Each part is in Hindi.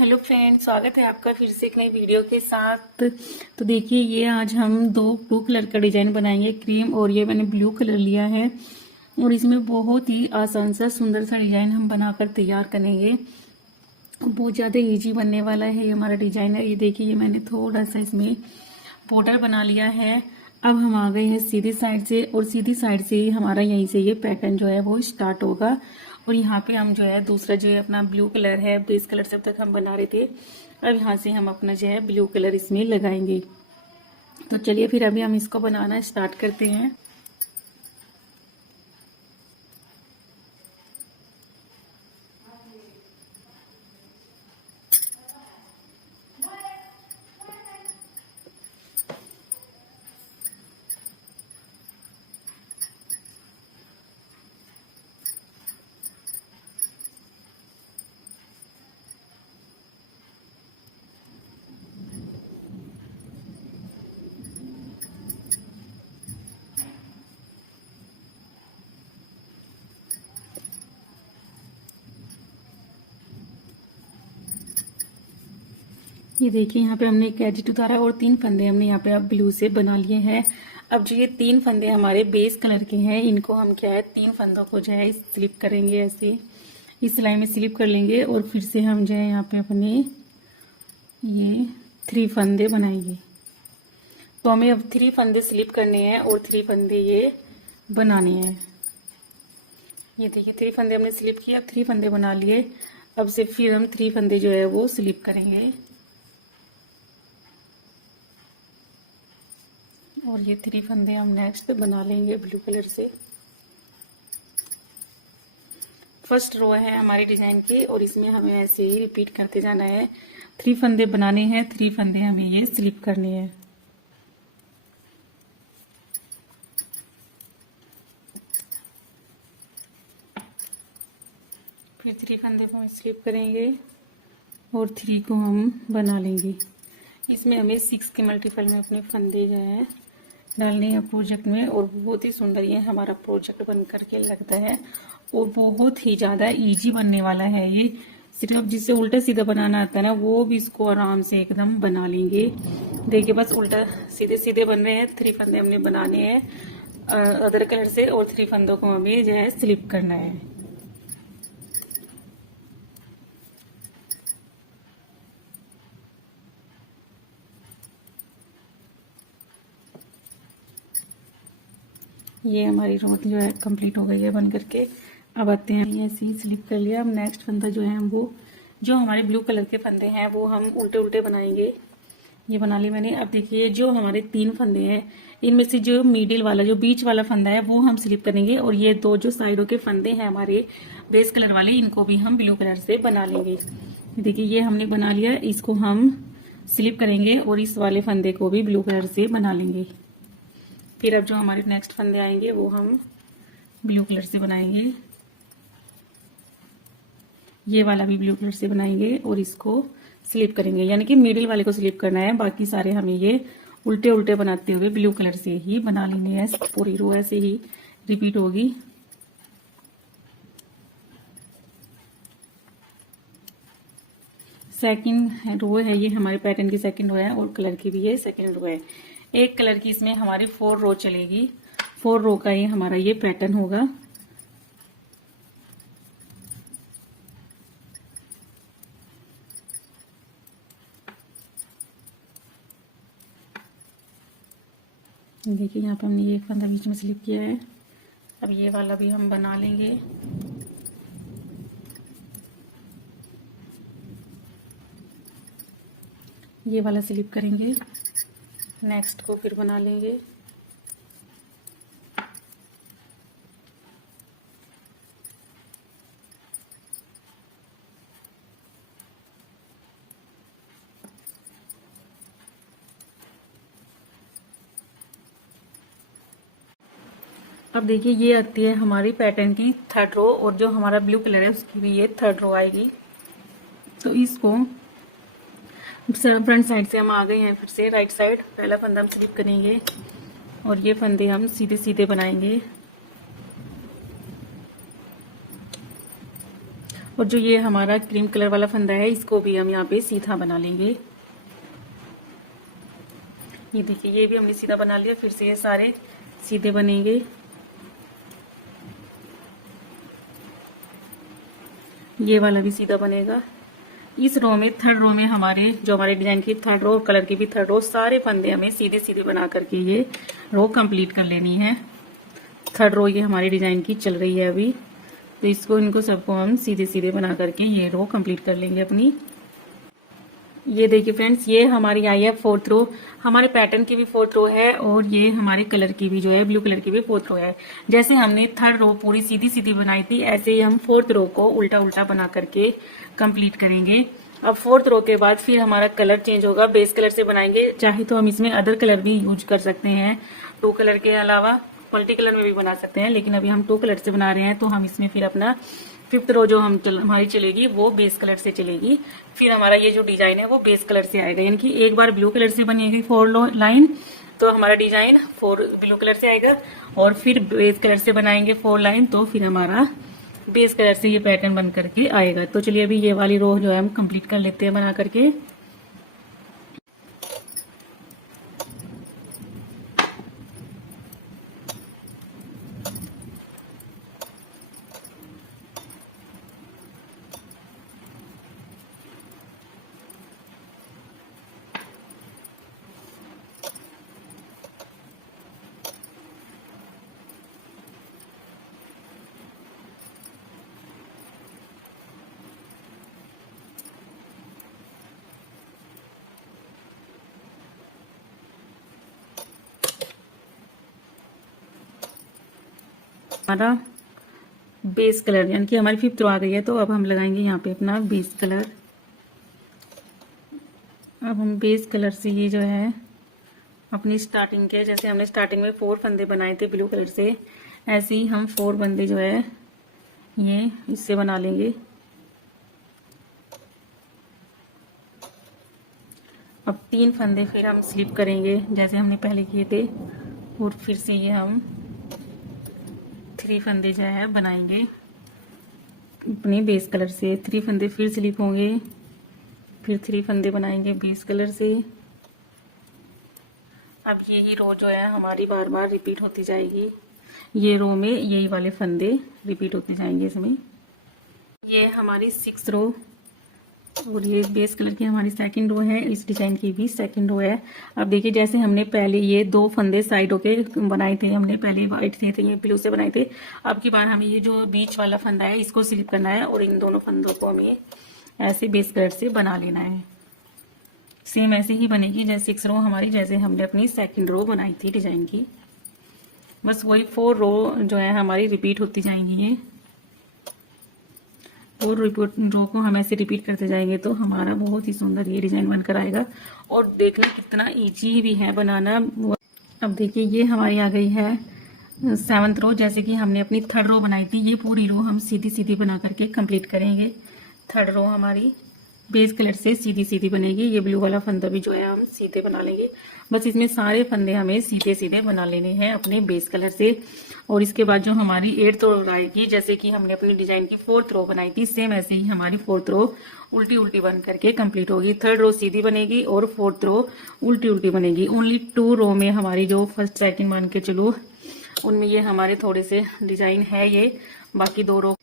हेलो फ्रेंड्स, स्वागत है आपका फिर से एक नई वीडियो के साथ। तो देखिए, ये आज हम दो ब्लू कलर का डिजाइन बनाएंगे, क्रीम और ये मैंने ब्लू कलर लिया है। और इसमें बहुत ही आसान सा सुंदर सा डिजाइन हम बनाकर तैयार करेंगे। बहुत ज़्यादा इजी बनने वाला है ये हमारा डिजाइन है। ये देखिए, ये मैंने थोड़ा सा इसमें बॉर्डर बना लिया है। अब हम आ गए हैं सीधी साइड से, और सीधी साइड से ही हमारा यहीं से ये पैटर्न जो है वो स्टार्ट होगा। और यहाँ पे हम जो है दूसरा जो है अपना ब्लू कलर है, बेस कलर से अब तक हम बना रहे थे, अब यहाँ से हम अपना जो है ब्लू कलर इसमें लगाएंगे। तो चलिए फिर अभी हम इसको बनाना स्टार्ट करते हैं। ये देखिए, यहाँ पे हमने एक एडिट उतारा और 3 फंदे हमने यहाँ पे अब ब्लू से बना लिए हैं। अब जो ये 3 फंदे हमारे बेस कलर के हैं, इनको हम क्या है 3 फंदों को जो है स्लिप करेंगे, ऐसे इस सिलाई में स्लिप कर लेंगे। और फिर से हम जो है यहाँ पे अपने ये 3 फंदे बनाएंगे। तो हमें अब 3 फंदे स्लिप करने हैं और 3 फंदे ये बनाने हैं। ये देखिए, 3 फंदे हमने स्लिप किए, अब 3 फंदे बना लिए। अब से फिर हम 3 फंदे जो है वो स्लिप करेंगे, और ये 3 फंदे हम नेक्स्ट बना लेंगे ब्लू कलर से। फर्स्ट रो है हमारे डिजाइन की, और इसमें हमें ऐसे ही रिपीट करते जाना है। 3 फंदे बनाने हैं, 3 फंदे हमें ये स्लिप करने हैं। फिर 3 फंदे को हम स्लिप करेंगे और 3 को हम बना लेंगे। इसमें हमें 6 के मल्टीपल में अपने फंदे जो है डालने हैं प्रोजेक्ट में, और बहुत ही सुंदर ये हमारा प्रोजेक्ट बन करके लगता है, और बहुत ही ज़्यादा इजी बनने वाला है ये। सिर्फ जिसे उल्टा सीधा बनाना आता है ना, वो भी इसको आराम से एकदम बना लेंगे। देखिए, बस उल्टा सीधे सीधे बन रहे हैं। 3 फंदे हमने बनाने हैं अदर कलर से, और 3 फंदों को हमें जो है स्लिप करना है। ये हमारी रोट जो है कंप्लीट हो गई है बन करके। अब आते हैं, ये ऐसे ही स्लिप कर लिया। अब नेक्स्ट फंदा जो है हम वो जो हमारे ब्लू कलर के फंदे हैं वो हम उल्टे उल्टे बनाएंगे। ये बना लिए मैंने। अब देखिए, जो हमारे 3 फंदे हैं, इनमें से जो मिडिल वाला जो बीच वाला फंदा है वो हम स्लिप करेंगे, और ये 2 जो साइडों के फंदे हैं हमारे बेस कलर वाले, इनको भी हम ब्लू कलर से बना लेंगे। देखिए, ये हमने बना लिया, इसको हम स्लिप करेंगे और इस वाले फंदे को भी ब्लू कलर से बना लेंगे। फिर अब जो हमारे नेक्स्ट फंदे आएंगे वो हम ब्लू कलर से बनाएंगे। ये वाला भी ब्लू कलर से बनाएंगे और इसको स्लिप करेंगे, यानी कि मिडिल वाले को स्लिप करना है। बाकी सारे हमें ये उल्टे उल्टे बनाते हुए ब्लू कलर से ही बना लेंगे हैं। पूरी रो ऐसे ही रिपीट होगी। सेकंड रो है ये हमारे पैटर्न की सेकंड रो है, और कलर की भी ये सेकंड रो है। एक कलर की इसमें हमारी 4 रो चलेगी। 4 रो का ये हमारा ये पैटर्न होगा। देखिए, यहाँ पे हमने ये एक फंदा बीच में स्लिप किया है। अब ये वाला भी हम बना लेंगे। ये वाला स्लिप करेंगे, नेक्स्ट को फिर बना लेंगे। अब देखिए, ये आती है हमारी पैटर्न की 3rd रो, और जो हमारा ब्लू कलर है उसकी भी ये 3rd रो आएगी। तो इसको फ्रंट साइड से हम आ गए हैं, फिर से राइट साइड पहला फंदा हम स्लिप करेंगे, और ये फंदे हम सीधे सीधे बनाएंगे। और जो ये हमारा क्रीम कलर वाला फंदा है इसको भी हम यहाँ पे सीधा बना लेंगे। ये देखिए ये भी हमने सीधा बना लिया, फिर से ये सारे सीधे बनेंगे। ये वाला भी सीधा बनेगा। इस रो में थर्ड रो में हमारे जो हमारे डिजाइन की थर्ड रो, कलर की भी थर्ड रो, सारे फंदे हमें सीधे सीधे बना करके ये रो कंप्लीट कर लेनी है। थर्ड रो ये हमारी डिजाइन की चल रही है अभी, तो इसको इनको सबको हम सीधे सीधे बना करके ये रो कंप्लीट कर लेंगे अपनी। ये देखिए फ्रेंड्स, ये हमारी आई है फोर्थ रो। हमारे पैटर्न की भी फोर्थ रो है और ये हमारे कलर की भी जो है ब्लू कलर की भी फोर्थ रो है। जैसे हमने थर्ड रो पूरी सीधी सीधी बनाई थी, ऐसे ही हम फोर्थ रो को उल्टा उल्टा बना करके कंप्लीट करेंगे। अब फोर्थ रो के बाद फिर हमारा कलर चेंज होगा, बेस कलर से बनाएंगे। चाहे तो हम इसमें अदर कलर भी यूज कर सकते हैं, टू कलर के अलावा मल्टी कलर में भी बना सकते हैं, लेकिन अभी हम टू कलर से बना रहे हैं तो हम इसमें फिर अपना फिफ्थ रो जो हमारी चलेगी वो बेस कलर से चलेगी। फिर हमारा ये जो डिजाइन है वो बेस कलर से आएगा, यानी कि एक बार ब्लू कलर से बनेगी 4 लाइन तो हमारा डिजाइन 4 ब्लू कलर से आएगा, और फिर बेस कलर से बनाएंगे 4 लाइन तो फिर हमारा बेस कलर से ये पैटर्न बन करके आएगा। तो चलिए अभी ये वाली रो जो है हम कंप्लीट कर लेते हैं बना करके। हमारा बेस कलर यानी कि हमारी फिफ्थ रो आ गई है, तो अब हम लगाएंगे यहाँ पे अपना बेस कलर। अब हम बेस कलर से ये जो है अपनी स्टार्टिंग के, जैसे हमने स्टार्टिंग में 4 फंदे बनाए थे ब्लू कलर से, ऐसे ही हम 4 फंदे जो है ये इससे बना लेंगे। अब 3 फंदे फिर हम स्लिप करेंगे जैसे हमने पहले किए थे, और फिर से ये हम 3 फंदे जो है बनाएंगे अपने बेस कलर से। 3 फंदे फिर स्लिप होंगे, फिर 3 फंदे बनाएंगे बेस कलर से। अब यही रो जो है हमारी बार बार रिपीट होती जाएगी, ये रो में यही वाले फंदे रिपीट होते जाएंगे इसमें। ये हमारी 6th रो और ये बेस कलर की हमारी 2nd रो है, इस डिजाइन की भी 2nd रो है। अब देखिए जैसे हमने पहले ये 2 फंदे साइडों के बनाए थे, हमने पहले व्हाइट थे ये ब्लू से बनाए थे। अब की बार हमें ये जो बीच वाला फंदा है इसको स्लिप करना है और इन दोनों फंदों को हमें ऐसे बेस कलर से बना लेना है। सेम ऐसे ही बनेगी जैसे 6th रो हमारी, जैसे हमने अपनी 2nd रो बनाई थी डिजाइन की। बस वही 4 रो जो है हमारी रिपीट होती जाएंगी। ये 4 रो को हम ऐसे रिपीट करते जाएंगे तो हमारा बहुत ही सुंदर ये डिजाइन बनकर आएगा, और देखना कितना इजी भी है बनाना। अब देखिए ये हमारी आ गई है 7th रो। जैसे कि हमने अपनी 3rd रो बनाई थी, ये पूरी रो हम सीधी सीधी बना करके कंप्लीट करेंगे। 3rd रो हमारी बेस कलर से सीधी सीधी बनेगी। ये ब्लू वाला फंदा भी जो है हम सीधे बना लेंगे। बस इसमें सारे फंदे हमें सीधे सीधे बना लेने हैं अपने बेस कलर से। और इसके बाद जो हमारी 8th रो आएगी, जैसे कि हमने अपनी डिजाइन की 4th रो बनाई थी, सेम ऐसे ही हमारी 4th रो उल्टी उल्टी बन करके कंप्लीट होगी। 3rd रो सीधी बनेगी और 4th रो उल्टी उल्टी बनेगी। ओनली 2 रो में हमारी जो 1st 2nd मान के चलो उनमें ये हमारे थोड़े से डिजाइन है, ये बाकी 2 रो।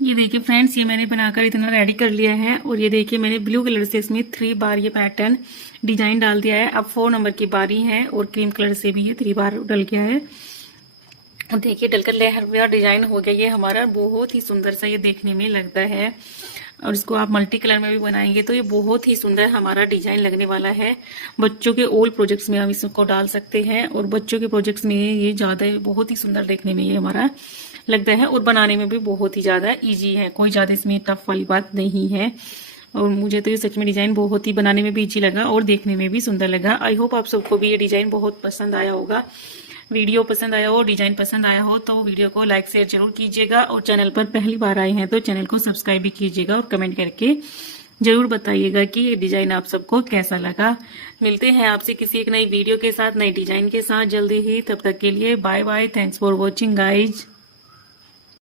ये देखिए फ्रेंड्स, ये मैंने बनाकर इतना रेडी कर लिया है, और ये देखिए मैंने ब्लू कलर से इसमें 3 बार ये पैटर्न डिजाइन डाल दिया है। अब 4 नंबर की बारी है, और क्रीम कलर से भी ये 3 बार डल गया है। और देखिए डलकर लेहर डिजाइन हो गया ये हमारा, बहुत ही सुंदर सा ये देखने में लगता है। और इसको आप मल्टी कलर में भी बनाएंगे तो ये बहुत ही सुंदर हमारा डिजाइन लगने वाला है। बच्चों के ऑल प्रोजेक्ट्स में हम इसको डाल सकते हैं, और बच्चों के प्रोजेक्ट्स में ये ज्यादा बहुत ही सुंदर देखने में ये हमारा लगता है, और बनाने में भी बहुत ही ज्यादा इजी है। कोई ज्यादा इसमें टफ वाली बात नहीं है। और मुझे तो ये सच में डिजाइन बहुत ही बनाने में भी इजी लगा और देखने में भी सुंदर लगा। आई होप आप सबको भी ये डिजाइन बहुत पसंद आया होगा। वीडियो पसंद आया हो, डिजाइन पसंद आया हो तो वीडियो को लाइक शेयर जरूर कीजिएगा, और चैनल पर पहली बार आए हैं तो चैनल को सब्सक्राइब भी कीजिएगा, और कमेंट करके जरूर बताइएगा कि ये डिजाइन आप सबको कैसा लगा। मिलते हैं आपसे किसी एक नई वीडियो के साथ, नई डिजाइन के साथ जल्दी ही। तब तक के लिए bye bye. Thanks for watching guys.